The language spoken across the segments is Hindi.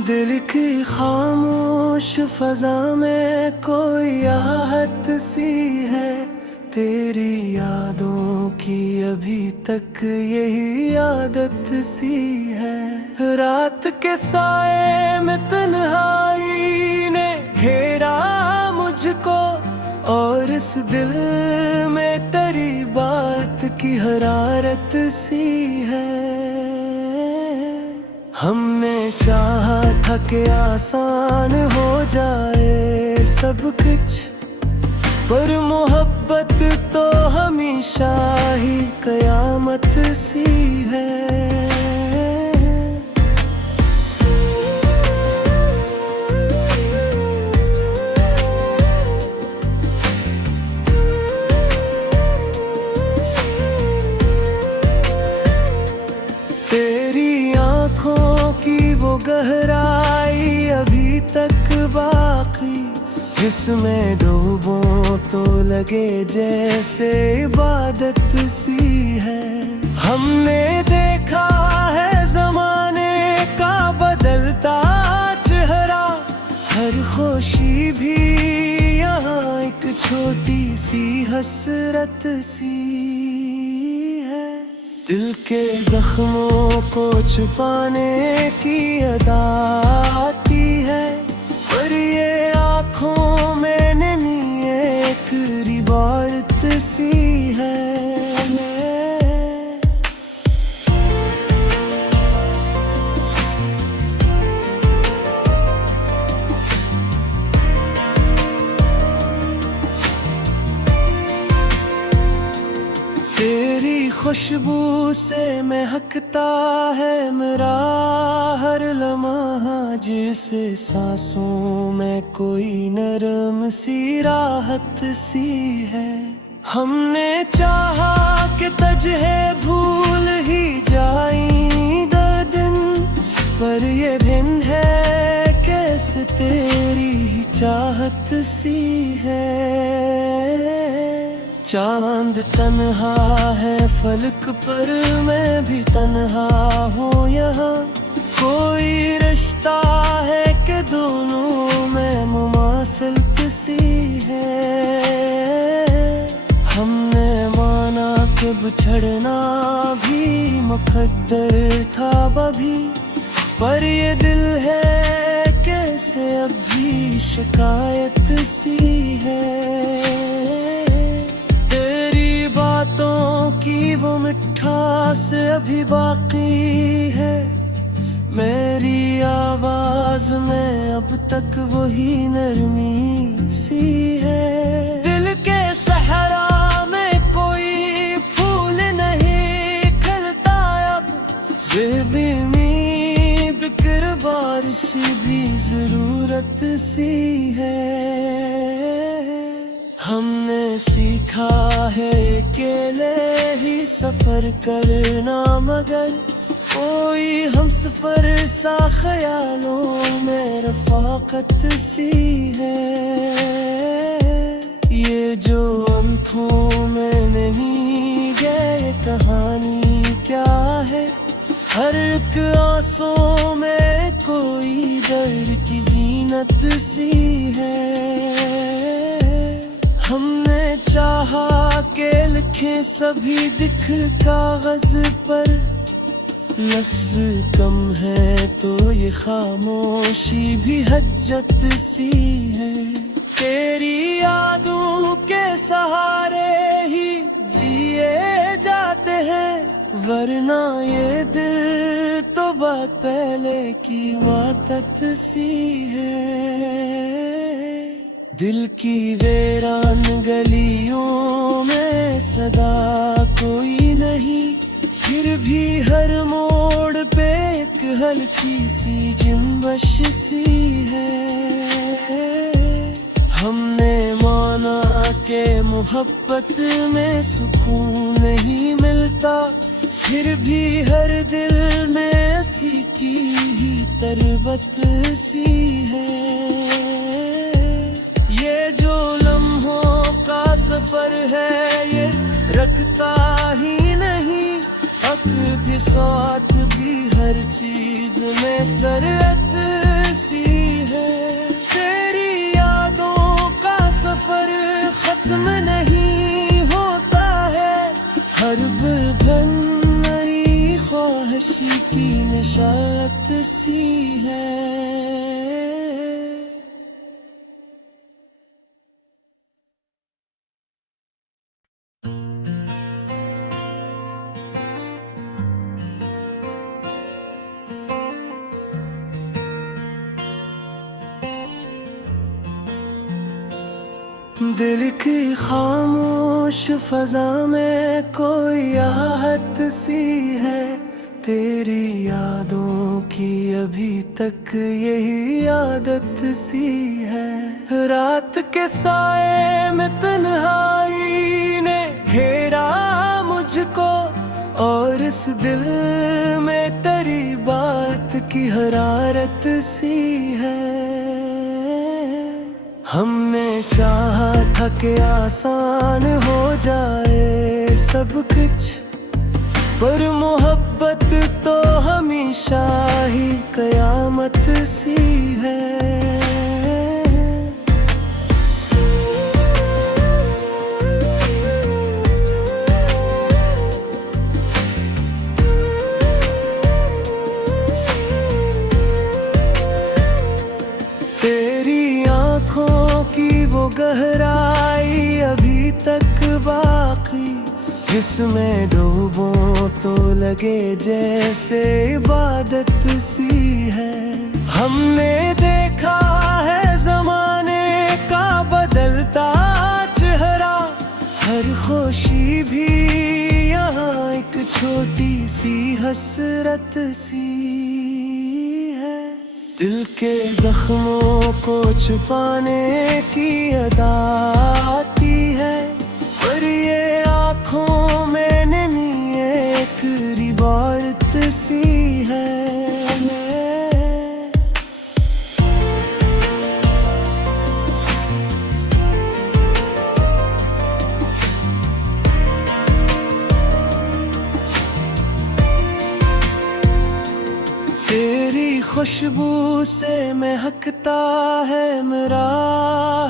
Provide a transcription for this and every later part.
दिल की खामोश फजा में कोई आहट सी है, तेरी यादों की अभी तक यही आदत सी है। रात के साए में तन्हाई ने घेरा मुझको, और इस दिल में तेरी बात की हरारत सी है। हमने चाहा था कि आसान हो जाए सब कुछ, पर मोहब्बत तो हमेशा ही कयामत सी है। तेरी आँखों की वो गहराई अभी तक बाकी, जिसमें डूबों तो लगे जैसे इबादत सी है। हमने देखा है ज़माने का बदलता चेहरा, हर खुशी भी यहाँ एक छोटी सी हसरत सी है। दिल के जख्मों को छुपाने की अदा आती है, पर ये आँखों में नमी एक रिबारत सी है। तेरी खुशबू से महकता है मेरा हर लम्हा, जिसे सांसों में कोई नरम सी राहत सी है। हमने चाहा कि तुझे भूल ही जाएंगे दिन, पर ये दिन है कैसे तेरी ही चाहत सी है। चांद तन्हा है फलक पर, मैं भी तन्हा हूँ यहाँ। कोई रिश्ता है कि दोनों में मुमासिलत सी है। हमने माना कि बिछड़ना भी मुकद्दर था अभी, पर ये दिल है कैसे अब भी शिकायत सी है। बातों की वो मिठास अभी बाकी है, मेरी आवाज में अब तक वही नरमी सी है। दिल के सहरा में कोई फूल नहीं खिलता अब, बेदमी बिकर बारिश भी जरूरत सी है। हमने सीखा है अकेले ही सफर करना, मगर कोई हम सफर सा ख्यालों में रफाकत सी है। ये जो आँखों में नहीं गए कहानी क्या है, हर एक आंसू में कोई दर्द की जीनत सी है। हमने चाहा के लिखे सभी दिख कागज पर, लफ्ज कम है तो ये खामोशी भी हज्जत सी है। तेरी यादों के सहारे ही जिए जाते हैं, वरना ये दिल तो बात पहले की वातत सी है। दिल की वीरान गलियों में सदा कोई नहीं, फिर भी हर मोड़ पे एक हल्की सी जुम्बश सी है। हमने माना के मोहब्बत में सुकून नहीं मिलता, फिर भी हर दिल में ऐसी की ही तरबत सी है। ये जो लम्हों का सफर है ये रखता ही नहीं, हक भी साथ भी हर चीज में सरअत सी है। तेरी यादों का सफर खत्म नहीं होता है, हर बुलबुल नई ख्वाहिशी की निशात सी है। दिल की खामोश फजा में कोई आहट सी है, तेरी यादों की अभी तक यही आदत सी है। रात के साए में तन्हाई ने घेरा मुझको, और इस दिल में तेरी बात की हरारत सी है। हमने चाहा था कि आसान हो जाए सब कुछ, पर मोहब्बत तो हमेशा ही कयामत सी है। वो गहराई अभी तक बाकी, जिसमें डूबों तो लगे जैसे इबादत सी है। हमने देखा है जमाने का बदलता चेहरा, हर खुशी भी यहाँ एक छोटी सी हसरत सी है। दिल के जख्मों को छुपाने की अदा आती है, पर ये आँखों में नमी एक रिबारत सी है। तेरी खुशबू से महकता है मेरा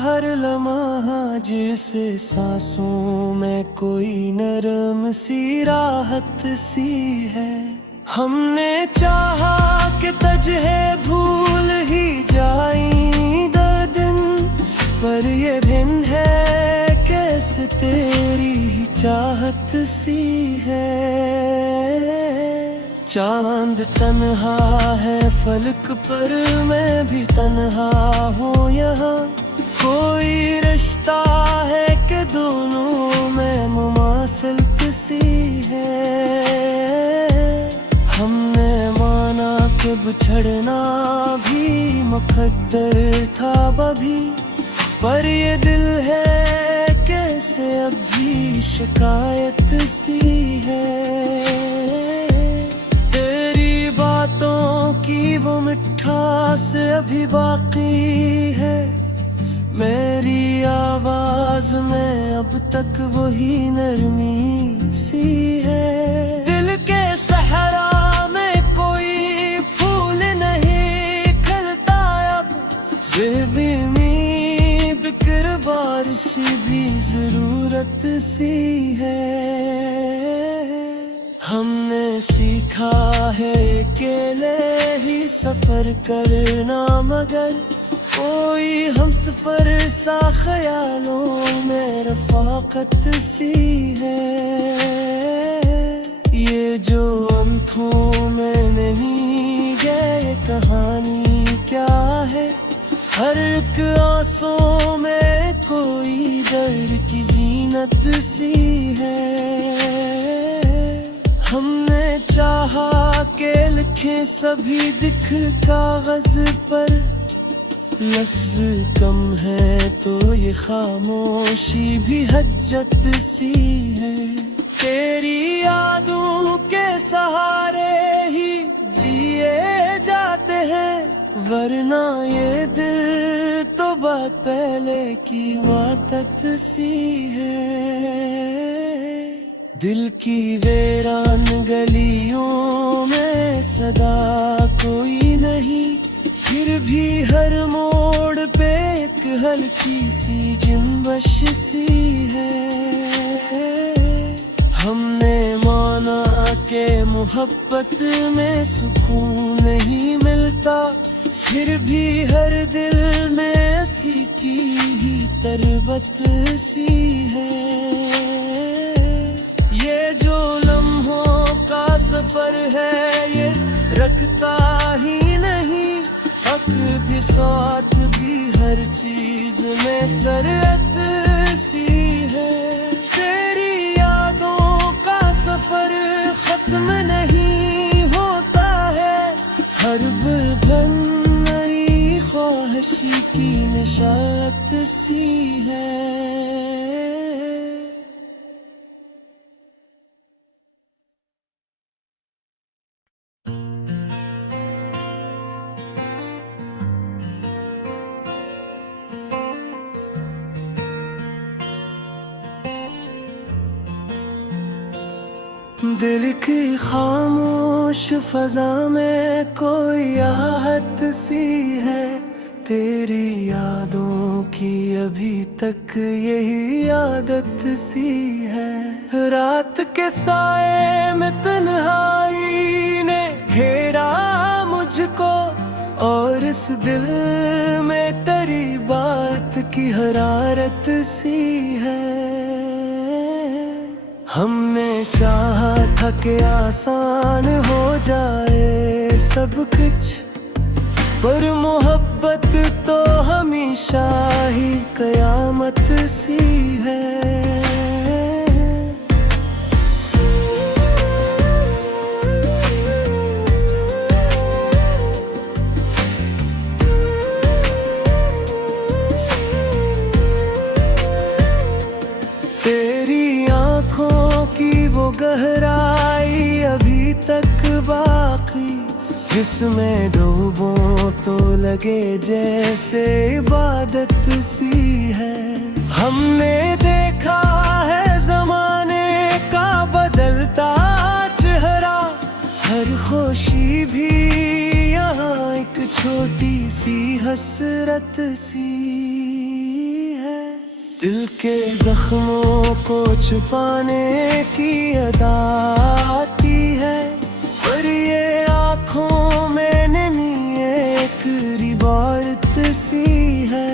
हर लम्हा, जिसे सांसों में कोई नरम सी राहत सी है। हमने चाहा कि तुझे भूल ही जाएंगे दिन, पर ये दिन है कैसे तेरी ही चाहत सी है। चांद तन्हा है फलक पर, मैं भी तन्हा हूँ यहाँ। कोई रिश्ता है कि दोनों में मुमासिलत सी है। हमने माना कि बिछड़ना भी मुकद्दर था अभी, पर ये दिल है कैसे अब भी शिकायत सी है। बातों की वो मिठास अभी बाकी है, मेरी आवाज में अब तक वही नरमी सी है। दिल के सहरा में कोई फूल नहीं खिलता अब, बेबीमी बिक्र बारिश भी जरूरत सी है। हमने सीखा है अकेले ही सफर करना, मगर कोई हम सफर सा ख्यालों में रफाकत सी है। ये जो आंखों में नहीं गए कहानी क्या है, हर एक आंसू में कोई दर्द की जीनत सी है। हमने चाहा के लिखे सभी दिख कागज पर, लफ्ज कम है तो ये खामोशी भी हज्जत सी है। तेरी यादों के सहारे ही जिए जाते हैं, वरना ये दिल तो बात पहले की बात सी है। दिल की वीरान गलियों में सदा कोई नहीं, फिर भी हर मोड़ पे एक हल्की सी जुम्बश सी है। हमने माना के मोहब्बत में सुकून नहीं मिलता, फिर भी हर दिल में ऐसी की ही तरबत सी है। ये जो लम्हों का सफर है ये रखता ही नहीं, हक भी साथ भी हर चीज में सरहद सी है। तेरी यादों का सफर खत्म नहीं होता है, हर बुलबुल नई ख्वाहिशी की निशात सी है। दिल की खामोश फजा में कोई आहट सी है, तेरी यादों की अभी तक यही आदत सी है। रात के साए में तन्हाई ने घेरा मुझको, और इस दिल में तेरी बात की हरारत सी है। हमने चाहा था कि आसान हो जाए सब कुछ, पर मोहब्बत तो हमेशा ही कयामत सी है। वो गहराई अभी तक बाकी, जिसमें डूबो तो लगे जैसे इबादत सी है। हमने देखा है जमाने का बदलता चेहरा, हर खुशी भी यहाँ एक छोटी सी हसरत सी है। दिल के जख्मों को छुपाने की अदा आती है, पर ये आँखों में नमी एक रिबारत सी है।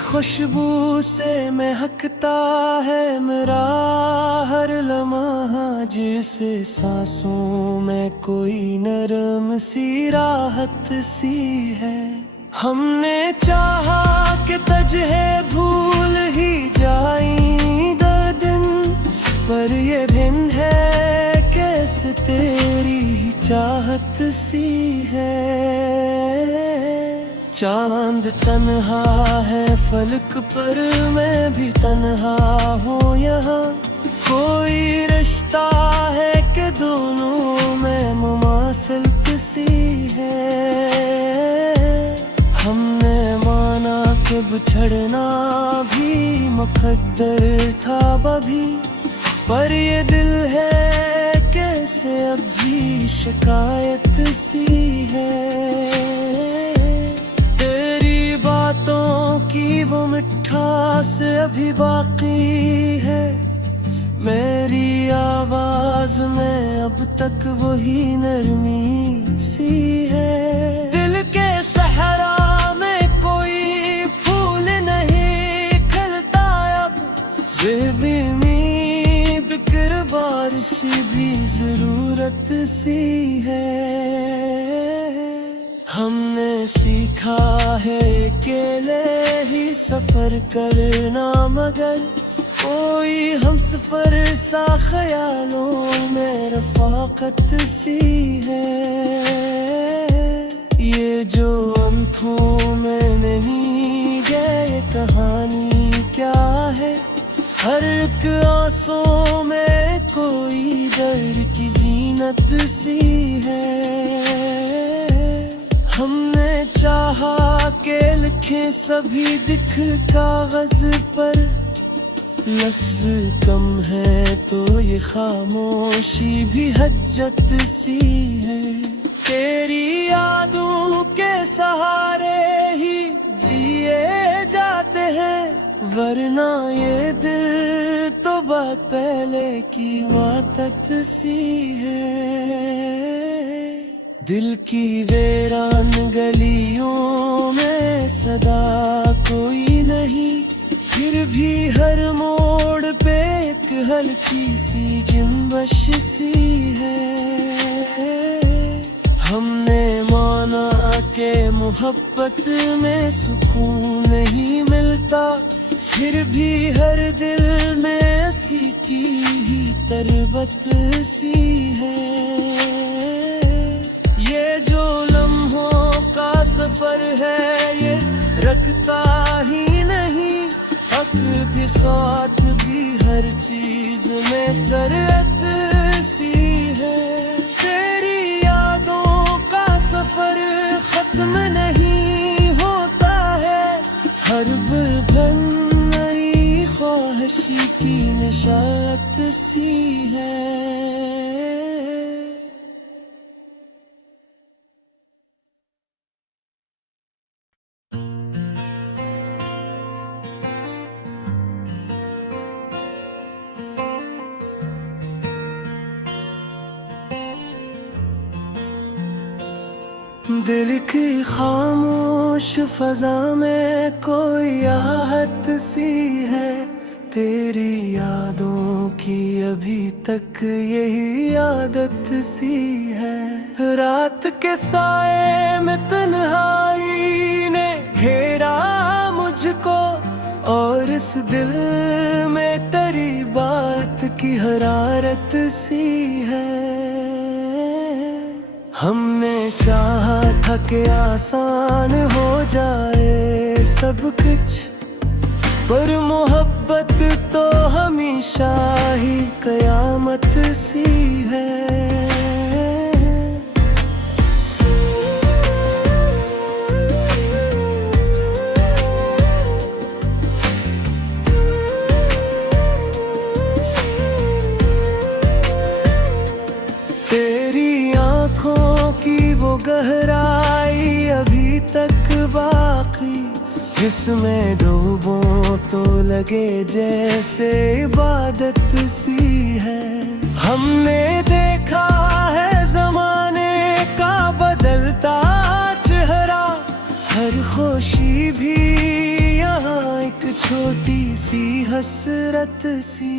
खुशबू से महकता है मेरा हर लम्हा, जिसे सांसों में कोई नरम सी राहत सी है। हमने चाहा कि तुझे भूल ही जाएं दिन, पर ये भिन्न है कैसे तेरी ही चाहत सी है। चांद तन्हा है फलक पर, मैं भी तन्हा हूँ यहाँ। कोई रिश्ता है कि दोनों में मुमासिलत सी है। हमने माना कि बिछड़ना भी मुकद्दर था अभी, पर ये दिल है कैसे अब भी शिकायत सी है। बातों की वो मिठास अभी बाकी है, मेरी आवाज में अब तक वही नरमी सी है। दिल के सहरा में कोई फूल नहीं खिलता अब, बेदमी बिक्र बारिश भी जरूरत सी है। हमने सीखा है अकेले ही सफर करना, मगर कोई हम सफर सा ख्यालों में रफाकत सी है। ये जो आंखों में नहीं गए कहानी क्या है, हर एक आंसू में कोई दर्द की जीनत सी है। हमने चाहा के लिखे सभी दिख कागज पर, लफ्ज कम है तो ये खामोशी भी हज्जत सी है। तेरी यादों के सहारे ही जिए जाते हैं, वरना ये दिल तो बात पहले की वातत सी है। दिल की वीरान गलियों में सदा कोई नहीं, फिर भी हर मोड़ पे एक हल्की सी जुम्बश सी है। हमने माना के मोहब्बत में सुकून नहीं मिलता, फिर भी हर दिल में ऐसी की ही तरबत सी है। ये जो लम्हों का सफर है ये रखता ही नहीं, हक भी साथ भी हर चीज में सरहद सी है। तेरी यादों का सफर खत्म नहीं होता है, हर बुलबुल नई ख्वाहिश की निशात सी है। दिल की खामोश फजा में कोई आहट सी है, तेरी यादों की अभी तक यही आदत सी है। रात के साए में तन्हाई ने घेरा मुझको, और इस दिल में तेरी बात की हरारत सी है। हमने चाहा था कि आसान हो जाए सब कुछ, पर मोहब्बत तो हमेशा ही कयामत सी है। वो गहराई अभी तक बाकी, जिसमें डूबो तो लगे जैसे इबादत सी है। हमने देखा है जमाने का बदलता चेहरा, हर खुशी भी यहाँ एक छोटी सी हसरत सी